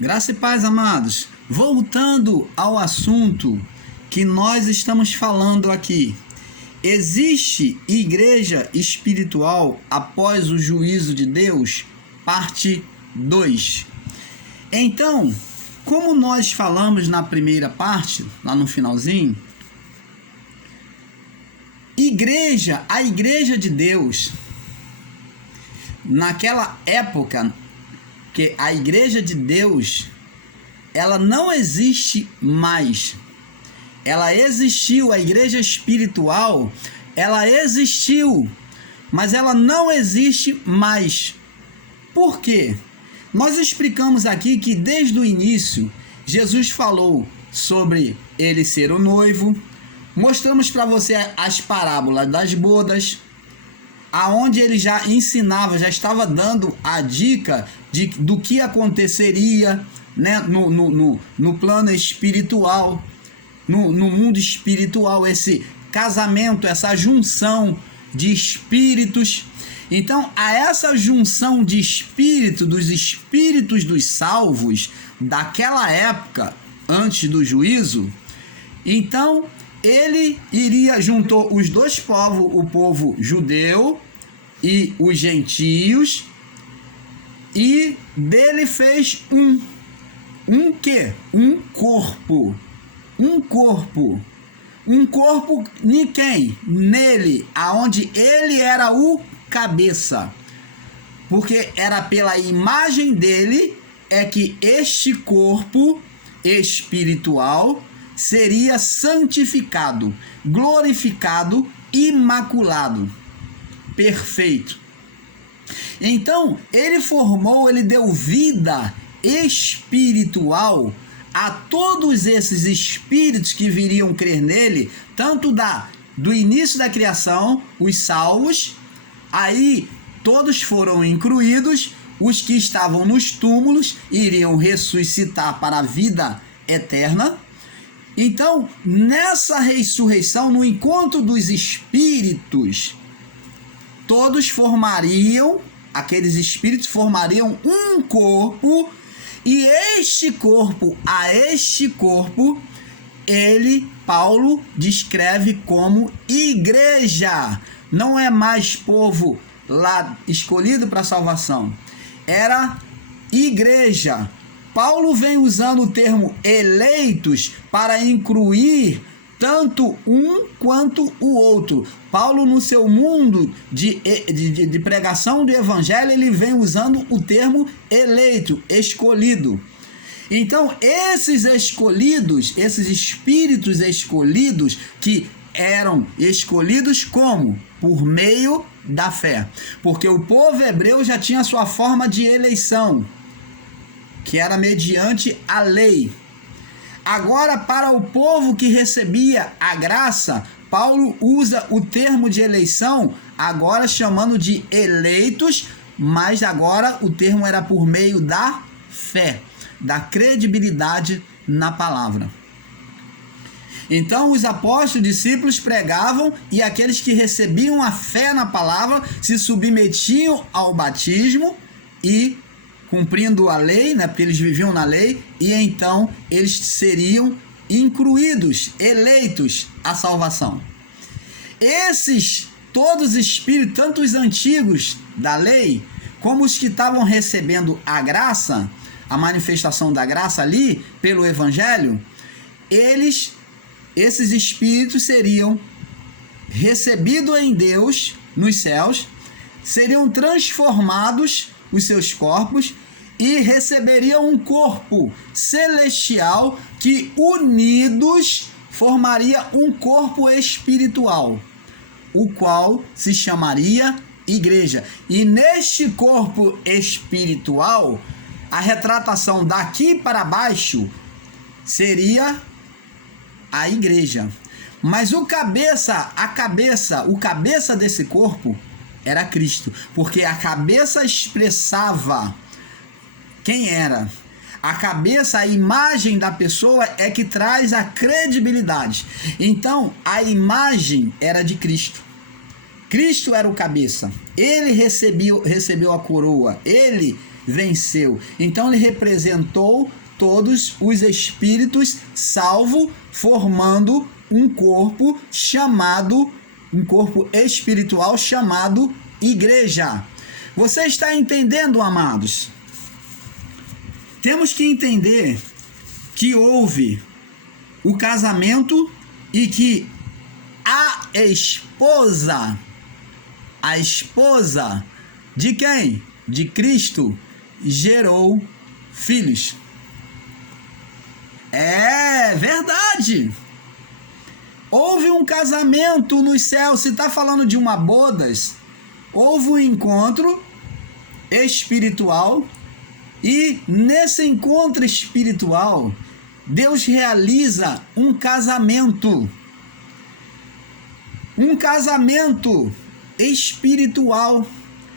Graça e paz, amados. Voltando ao assunto que nós estamos falando aqui. Existe igreja espiritual após o juízo de Deus? Parte 2. Então, como nós falamos na primeira parte, lá no finalzinho, a igreja de Deus, naquela época, que a igreja de Deus, ela não existe mais. Ela existiu, a igreja espiritual, ela existiu, mas ela não existe mais. Por quê? Nós explicamos aqui que desde o início, Jesus falou sobre ele ser o noivo, mostramos para você as parábolas das bodas, aonde ele já ensinava, já estava dando a dica do que aconteceria, né, no plano espiritual, no mundo espiritual, esse casamento, essa junção de espíritos. Então, a essa junção de espírito, dos espíritos dos salvos, daquela época, antes do juízo, então ele juntou os dois povos, o povo judeu e os gentios, e dele fez um quê? Um corpo em quem? Nele, aonde ele era o cabeça, porque era pela imagem dele é que este corpo espiritual seria santificado, glorificado, imaculado, perfeito. Então, ele deu vida espiritual a todos esses espíritos que viriam crer nele, tanto do início da criação, os salvos, aí todos foram incluídos, os que estavam nos túmulos iriam ressuscitar para a vida eterna. Então, nessa ressurreição, no encontro dos espíritos, aqueles espíritos formariam um corpo, e a este corpo, Paulo descreve como igreja. Não é mais povo lá escolhido para salvação, era igreja. Paulo vem usando o termo eleitos para incluir tanto um quanto o outro. Paulo, no seu mundo de pregação do evangelho, ele vem usando o termo eleito, escolhido. Então, esses escolhidos, esses espíritos escolhidos, que eram escolhidos como? Por meio da fé. Porque o povo hebreu já tinha sua forma de eleição, que era mediante a lei. Agora, para o povo que recebia a graça, Paulo usa o termo de eleição, agora chamando de eleitos, mas agora o termo era por meio da fé, da credibilidade na palavra. Então, os apóstolos, discípulos pregavam, e aqueles que recebiam a fé na palavra se submetiam ao batismo e cumprindo a lei, né, porque eles viviam na lei, e então eles seriam incluídos, eleitos à salvação. Todos os espíritos, tanto os antigos da lei, como os que estavam recebendo a graça, a manifestação da graça ali, pelo evangelho, esses espíritos seriam recebidos em Deus, nos céus, seriam transformados os seus corpos e receberiam um corpo celestial que, unidos, formaria um corpo espiritual, o qual se chamaria igreja. E neste corpo espiritual, a retratação daqui para baixo seria a igreja. Mas o cabeça desse corpo era Cristo, porque a cabeça expressava quem era. A cabeça, a imagem da pessoa é que traz a credibilidade. Então, a imagem era de Cristo. Cristo era o cabeça. Ele recebeu a coroa. Ele venceu. Então ele representou todos os espíritos salvo, formando um corpo espiritual chamado igreja. Você está entendendo, amados? Temos que entender que houve o casamento e que a esposa de quem? De Cristo, gerou filhos. É verdade. Houve um casamento nos céus. Se está falando de uma bodas, houve um encontro espiritual e nesse encontro espiritual, Deus realiza um casamento espiritual,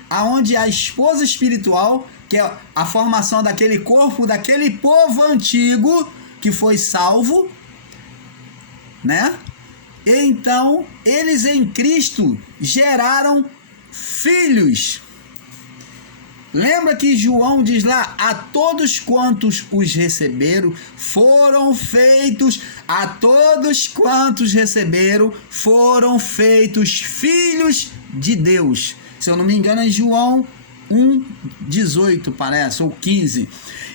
aonde a esposa espiritual, que é a formação daquele corpo, daquele povo antigo que foi salvo, né? Então, eles em Cristo geraram filhos. Lembra que João diz lá, a todos quantos os receberam, foram feitos filhos de Deus. Se eu não me engano é João 1:18, parece, ou 15.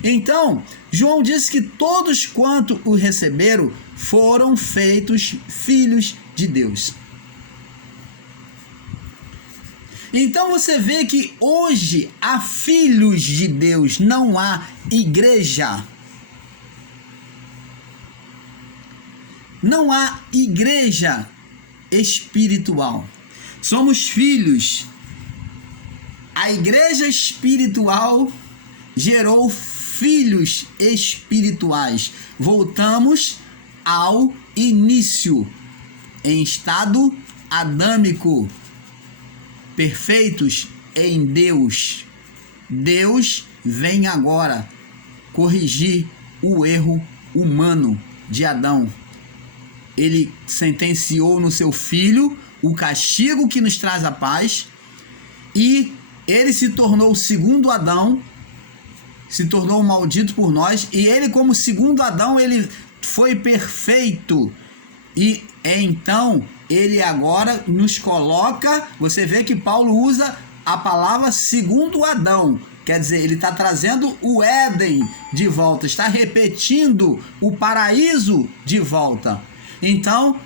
Então, João diz que todos quanto o receberam, foram feitos filhos de Deus. Então você vê que hoje há filhos de Deus, não há igreja. Não há igreja espiritual. Somos filhos. A igreja espiritual gerou filhos espirituais. Voltamos ao início, em estado adâmico. Perfeitos em Deus. Deus vem agora corrigir o erro humano de Adão. Ele sentenciou no seu filho o castigo que nos traz a paz e ele se tornou o segundo Adão, se tornou maldito por nós, e ele, como segundo Adão, ele foi perfeito. E então ele agora nos coloca, você vê que Paulo usa a palavra segundo Adão, quer dizer, ele está trazendo o Éden de volta, está repetindo o paraíso de volta. Então,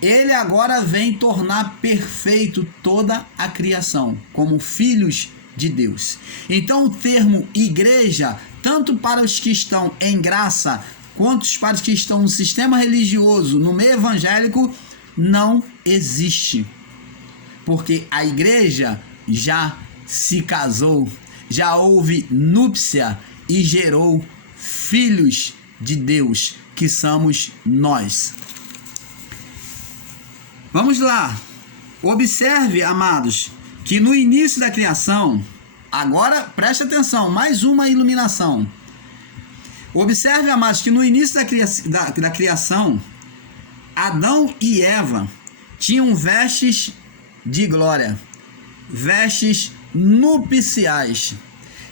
ele agora vem tornar perfeito toda a criação, como filhos de Deus. Então, o termo igreja, tanto para os que estão em graça, quanto para os que estão no sistema religioso, no meio evangélico, não existe. Porque a igreja já se casou, já houve núpcia e gerou filhos de Deus, que somos nós. Vamos lá. Observe, amados, que no início da criação, agora preste atenção, mais uma iluminação. Observe, amados, que no início da criação, Adão e Eva tinham vestes de glória, vestes nupciais.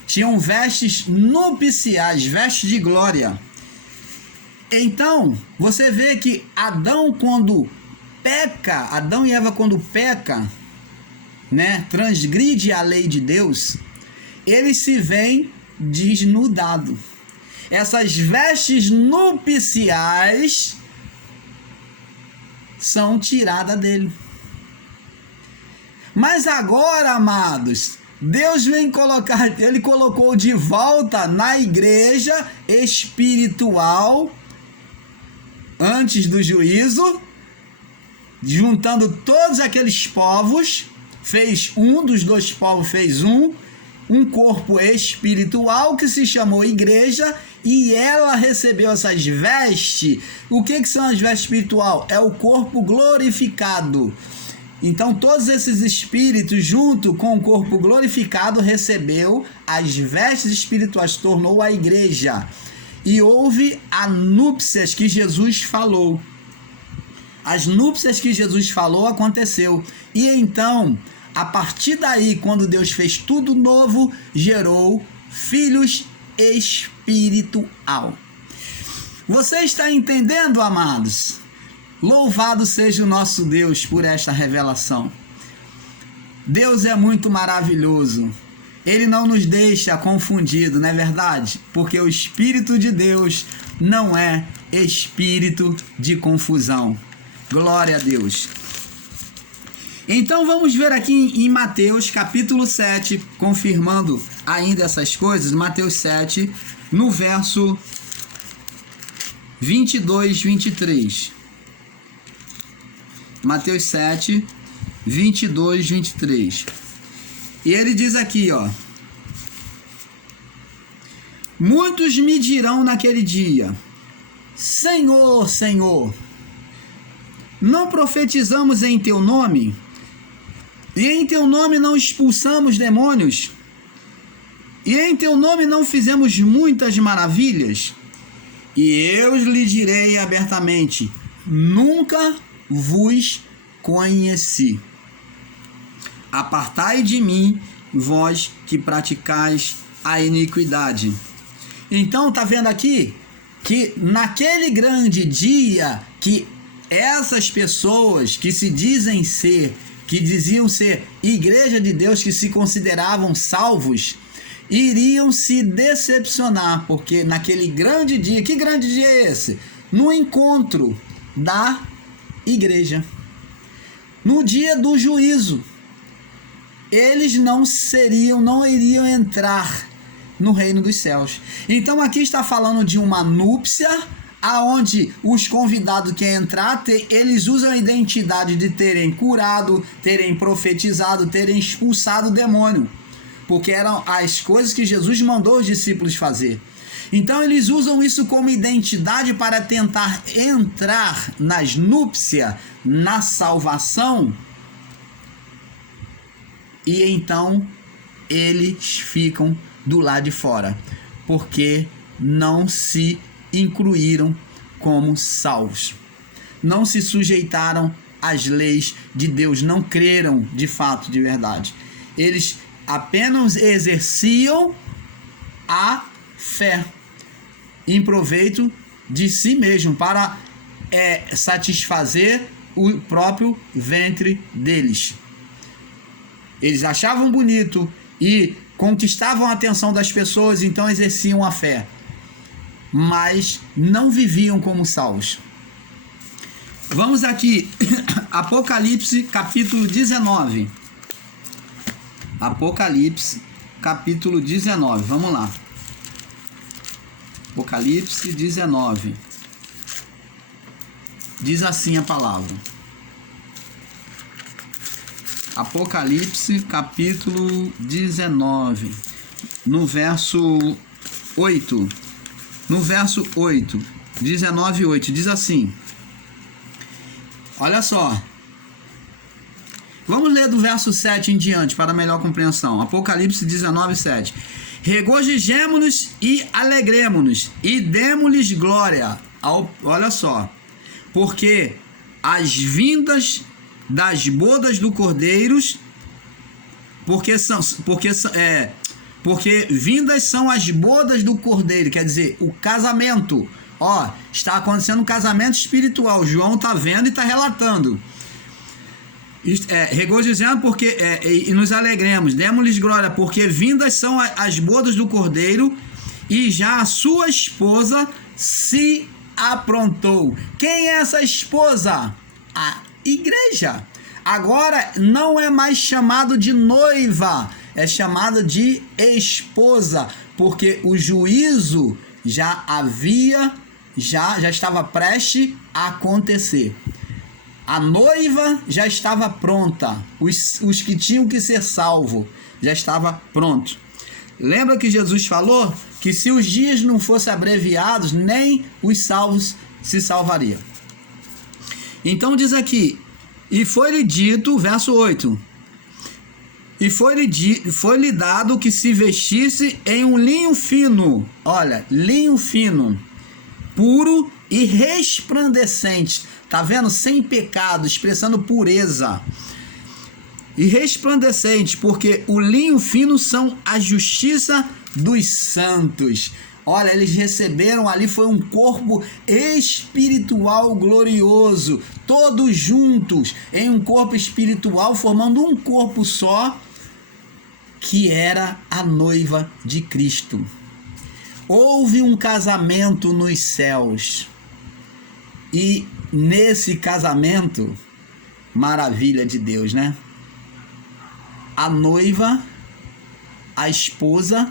Tinham vestes nupciais, vestes de glória. Então, você vê que Adão e Eva quando peca, né, transgride a lei de Deus, eles se veem desnudados. Essas vestes nupciais são tiradas dele. Mas agora, amados, Deus vem colocar, ele colocou de volta na igreja espiritual antes do juízo, juntando todos aqueles povos, fez um dos dois povos, fez um corpo espiritual que se chamou igreja, e ela recebeu essas vestes. O que são as vestes espiritual? É o corpo glorificado. Então todos esses espíritos, junto com o corpo glorificado, recebeu as vestes espirituais, tornou a igreja. E houve as núpcias que Jesus falou. As núpcias que Jesus falou aconteceu. E então, a partir daí, quando Deus fez tudo novo, gerou filhos espiritual. Você está entendendo, amados? Louvado seja o nosso Deus por esta revelação. Deus é muito maravilhoso. Ele não nos deixa confundido, não é verdade? Porque o Espírito de Deus não é espírito de confusão. Glória a Deus. Então vamos ver aqui em Mateus capítulo 7, confirmando ainda essas coisas, Mateus 7, no verso 22, 23. Mateus 7, 22, 23. E ele diz aqui, ó: muitos me dirão naquele dia: Senhor, Senhor, não profetizamos em teu nome? E em teu nome não expulsamos demônios? E em teu nome não fizemos muitas maravilhas? E eu lhe direi abertamente: nunca vos conheci. Apartai de mim, vós que praticais a iniquidade. Então, tá vendo aqui que naquele grande dia que essas pessoas que se dizem ser, que diziam ser igreja de Deus, que se consideravam salvos, iriam se decepcionar, porque naquele grande dia, que grande dia é esse? No encontro da igreja, no dia do juízo, eles não iriam entrar no reino dos céus. Então aqui está falando de uma núpcia, aonde os convidados que entrar, eles usam a identidade de terem curado, terem profetizado, terem expulsado o demônio, porque eram as coisas que Jesus mandou os discípulos fazer. Então eles usam isso como identidade para tentar entrar nas núpcias, na salvação, e então eles ficam do lado de fora, porque não se incluíram como salvos, não se sujeitaram às leis de Deus, não creram de fato, de verdade. Eles apenas exerciam a fé em proveito de si mesmo, para satisfazer o próprio ventre deles. Eles achavam bonito e conquistavam a atenção das pessoas, então exerciam a fé, mas não viviam como salvos. Vamos aqui, Apocalipse capítulo 19. Apocalipse capítulo 19, vamos lá. Apocalipse 19. Diz assim a palavra. Apocalipse capítulo 19, no verso 8. No verso 8, 19:8, diz assim. Olha só. Vamos ler do verso 7 em diante para melhor compreensão. Apocalipse 19:7. Regozijemo-nos e alegremo-nos e demo-lhes glória. Olha só. Porque as vindas das bodas do Cordeiro, porque vindas são as bodas do Cordeiro, quer dizer, o casamento. Ó, está acontecendo um casamento espiritual. João está vendo e está relatando. Regozijando porque e nos alegremos, demos-lhes glória, porque vindas são as bodas do Cordeiro, e já a sua esposa se aprontou. Quem é essa esposa? A igreja. Agora não é mais chamado de noiva, é chamado de esposa, porque o juízo já estava prestes a acontecer. A noiva já estava pronta, os que tinham que ser salvos já estava pronto. Lembra que Jesus falou que se os dias não fossem abreviados, nem os salvos se salvariam. Então diz aqui, e foi-lhe dito, verso 8, e foi-lhe dado que se vestisse em um linho fino, olha, linho fino, puro e resplandecente, tá vendo? Sem pecado, expressando pureza. E resplandecente, porque o linho fino são a justiça dos santos. Olha, eles receberam ali, foi um corpo espiritual glorioso, todos juntos em um corpo espiritual, formando um corpo só, que era a noiva de Cristo. Houve um casamento nos céus, e nesse casamento, maravilha de Deus, né? A noiva, a esposa,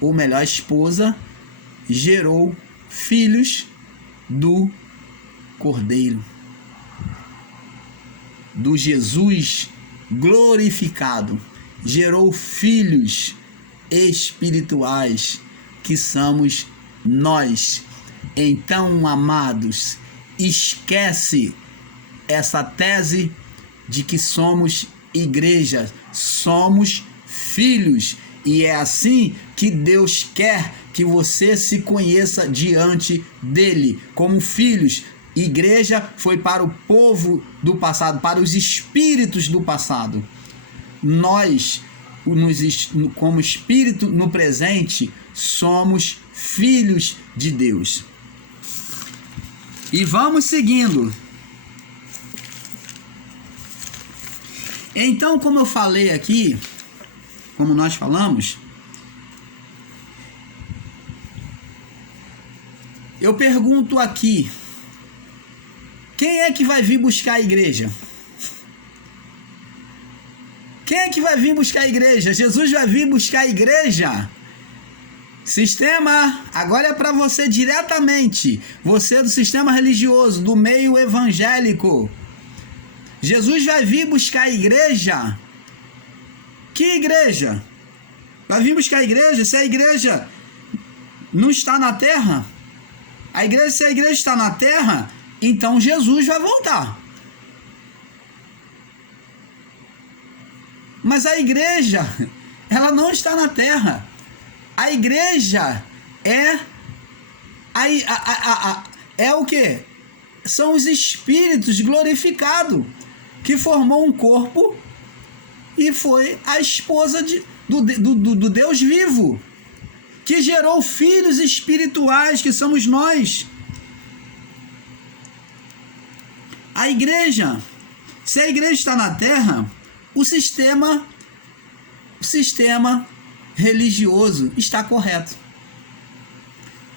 ou melhor, a esposa, gerou filhos do Cordeiro, do Jesus glorificado, gerou filhos espirituais, que somos nós. Então, amados, esquece essa tese de que somos igreja, somos filhos, e é assim que Deus quer que você se conheça diante dele, como filhos. Igreja foi para o povo do passado, para os espíritos do passado. Nós, como espírito no presente, somos filhos de Deus. E vamos seguindo. Então, como eu falei aqui, como nós falamos, eu pergunto aqui, quem é que vai vir buscar a igreja? Quem é que vai vir buscar a igreja? Jesus vai vir buscar a igreja? Sistema, agora é para você diretamente, você do sistema religioso, do meio evangélico. Jesus vai vir buscar a igreja? Que igreja? Vai vir buscar a igreja? Se a igreja não está na terra, se a igreja está na terra, então Jesus vai voltar. Mas a igreja, ela não está na terra. A igreja é o quê? São os espíritos glorificados, que formou um corpo e foi a esposa do Deus vivo, que gerou filhos espirituais, que somos nós. A igreja, se a igreja está na terra, o sistema religioso está correto.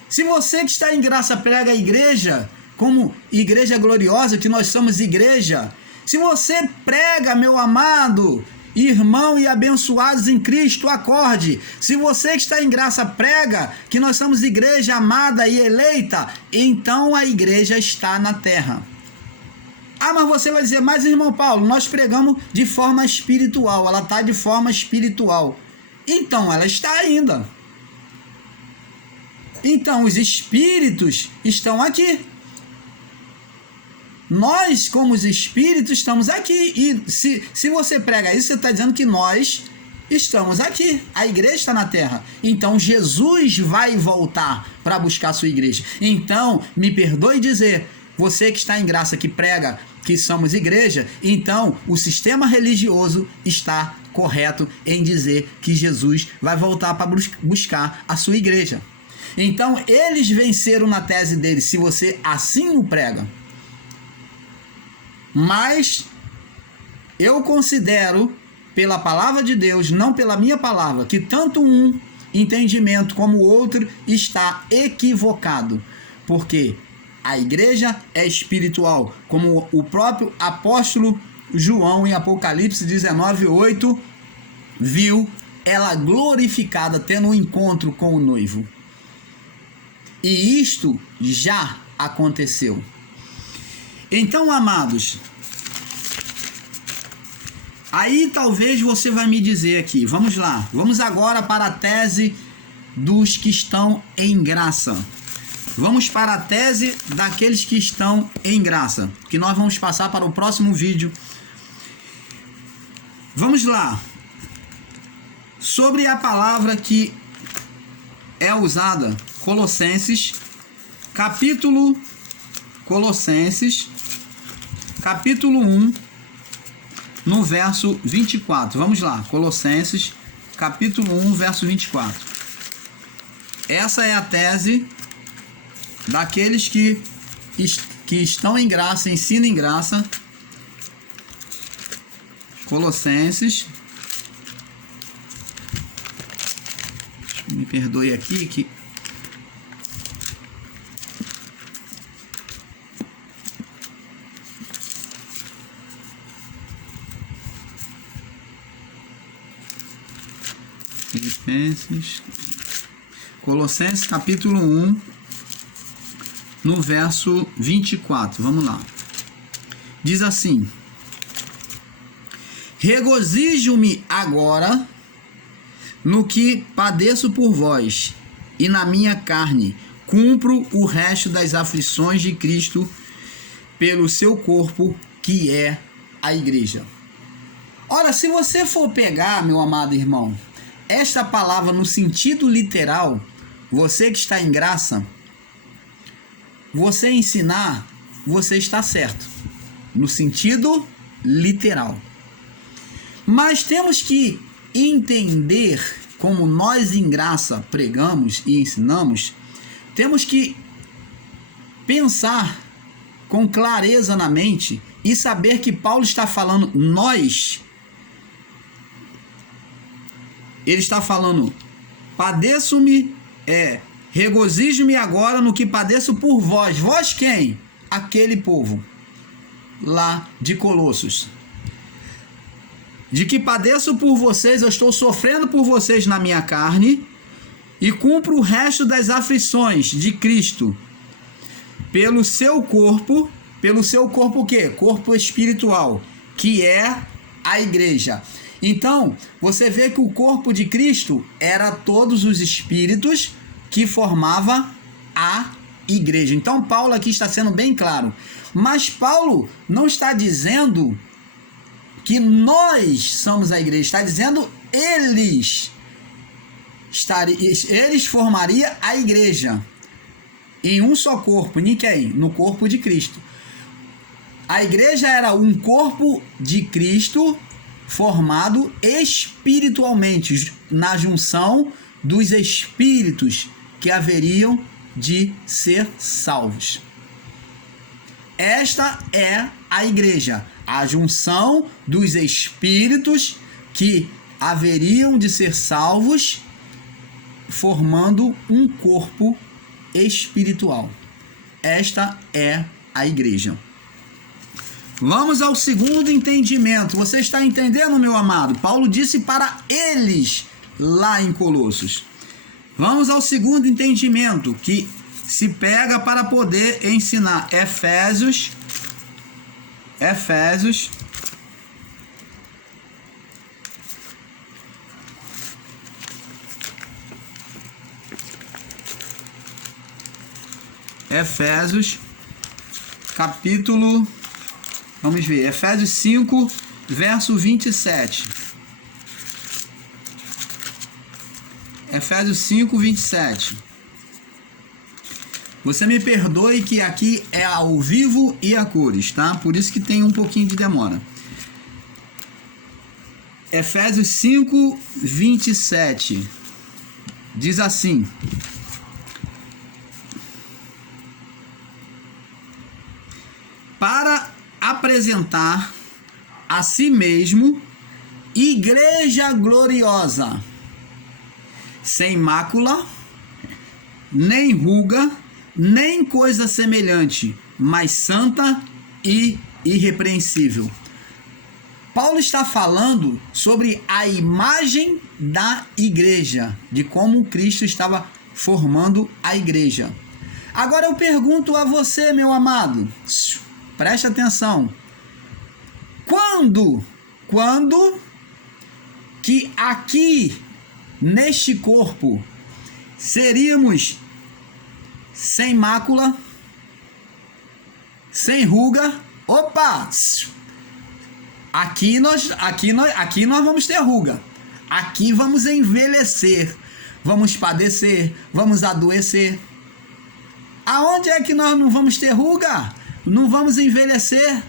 Se você que está em graça prega a igreja, como igreja gloriosa, que nós somos igreja, se você prega, meu amado irmão e abençoados em Cristo, acorde. Se você que está em graça prega que nós somos igreja amada e eleita, então a igreja está na terra. Ah, mas você vai dizer, mas irmão Paulo, nós pregamos de forma espiritual, ela está de forma espiritual. Então ela está ainda. Então os espíritos estão aqui. Nós, como os espíritos, estamos aqui. E se você prega isso, você está dizendo que nós estamos aqui. A igreja está na terra. Então Jesus vai voltar para buscar a sua igreja. Então, me perdoe dizer, você que está em graça, que prega que somos igreja, então o sistema religioso está correto em dizer que Jesus vai voltar para buscar a sua igreja. Então, eles venceram na tese deles, se você assim o prega. Mas eu considero, pela palavra de Deus, não pela minha palavra, que tanto um entendimento como o outro está equivocado. Porque a igreja é espiritual, como o próprio apóstolo João, em Apocalipse 19:8, viu ela glorificada, tendo um encontro com o noivo. E isto já aconteceu. Então, amados, aí talvez você vai me dizer aqui, vamos lá, vamos agora para a tese dos que estão em graça. Vamos para a tese daqueles que estão em graça, que nós vamos passar para o próximo vídeo. Vamos lá. Sobre a palavra que é usada, Colossenses, capítulo 1, no verso 24. Vamos lá, Colossenses, capítulo 1, verso 24. Essa é a tese daqueles que estão em graça, ensinam em graça. Colossenses. Me perdoe aqui que Filipenses, Colossenses capítulo 1, no verso 24, vamos lá. Diz assim: regozijo-me agora no que padeço por vós, e na minha carne cumpro o resto das aflições de Cristo pelo seu corpo, que é a igreja. Ora, se você for pegar, meu amado irmão, esta palavra no sentido literal, você que está em graça, você ensinar, você está certo, no sentido literal. Mas temos que entender, como nós em graça pregamos e ensinamos, temos que pensar com clareza na mente e saber que Paulo está falando nós. Ele está falando, padeço-me, regozijo-me agora no que padeço por vós. Vós quem? Aquele povo lá de Colossos. De que padeço por vocês, eu estou sofrendo por vocês na minha carne, e cumpro o resto das aflições de Cristo pelo seu corpo o quê? Corpo espiritual, que é a igreja. Então, você vê que o corpo de Cristo era todos os espíritos que formava a igreja. Então, Paulo aqui está sendo bem claro. Mas Paulo não está dizendo que nós somos a igreja, está dizendo eles formariam a igreja em um só corpo, ninguém, no corpo de Cristo. A igreja era um corpo de Cristo formado espiritualmente, na junção dos espíritos que haveriam de ser salvos. Esta é a igreja, a junção dos espíritos que haveriam de ser salvos, formando um corpo espiritual. Esta é a igreja. Vamos ao segundo entendimento. Você está entendendo, meu amado? Paulo disse para eles lá em Colossos. Vamos ao segundo entendimento que se pega para poder ensinar. Efésios capítulo, vamos ver, Efésios 5, verso 27. Efésios 5, 27. Você me perdoe que aqui é ao vivo e a cores, tá? Por isso que tem um pouquinho de demora. Efésios 5, 27. Diz assim: para apresentar a si mesmo igreja gloriosa, sem mácula, nem ruga, nem coisa semelhante, mas santa e irrepreensível. Paulo está falando sobre a imagem da igreja, de como Cristo estava formando a igreja. Agora eu pergunto a você, meu amado, preste atenção. Quando que aqui neste corpo seríamos sem mácula, sem ruga? Opa! Aqui nós vamos ter ruga. Aqui vamos envelhecer, vamos padecer, vamos adoecer. Aonde é que nós não vamos ter ruga? Não vamos envelhecer?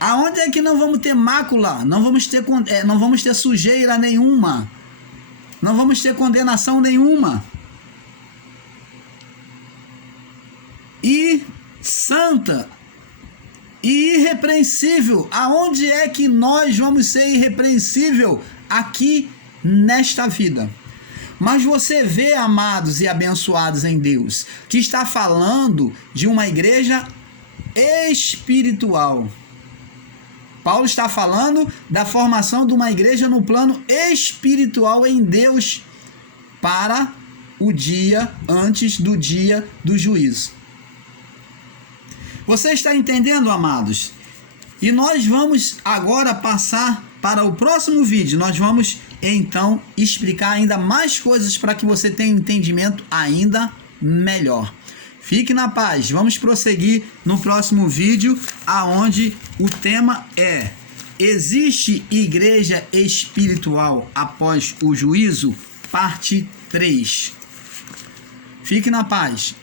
Aonde é que não vamos ter mácula? Não vamos ter sujeira nenhuma. Não vamos ter condenação nenhuma. e santa e irrepreensível. Aonde é que nós vamos ser irrepreensível? Aqui nesta vida. Mas você vê, amados e abençoados em Deus, que está falando de uma igreja espiritual. Paulo está falando da formação de uma igreja no plano espiritual em Deus para o dia antes do dia do juízo. Você está entendendo, amados? E nós vamos agora passar para o próximo vídeo. Nós vamos então explicar ainda mais coisas para que você tenha um entendimento ainda melhor. Fique na paz. Vamos prosseguir no próximo vídeo, aonde o tema é: existe igreja espiritual após o juízo? Parte 3. Fique na paz.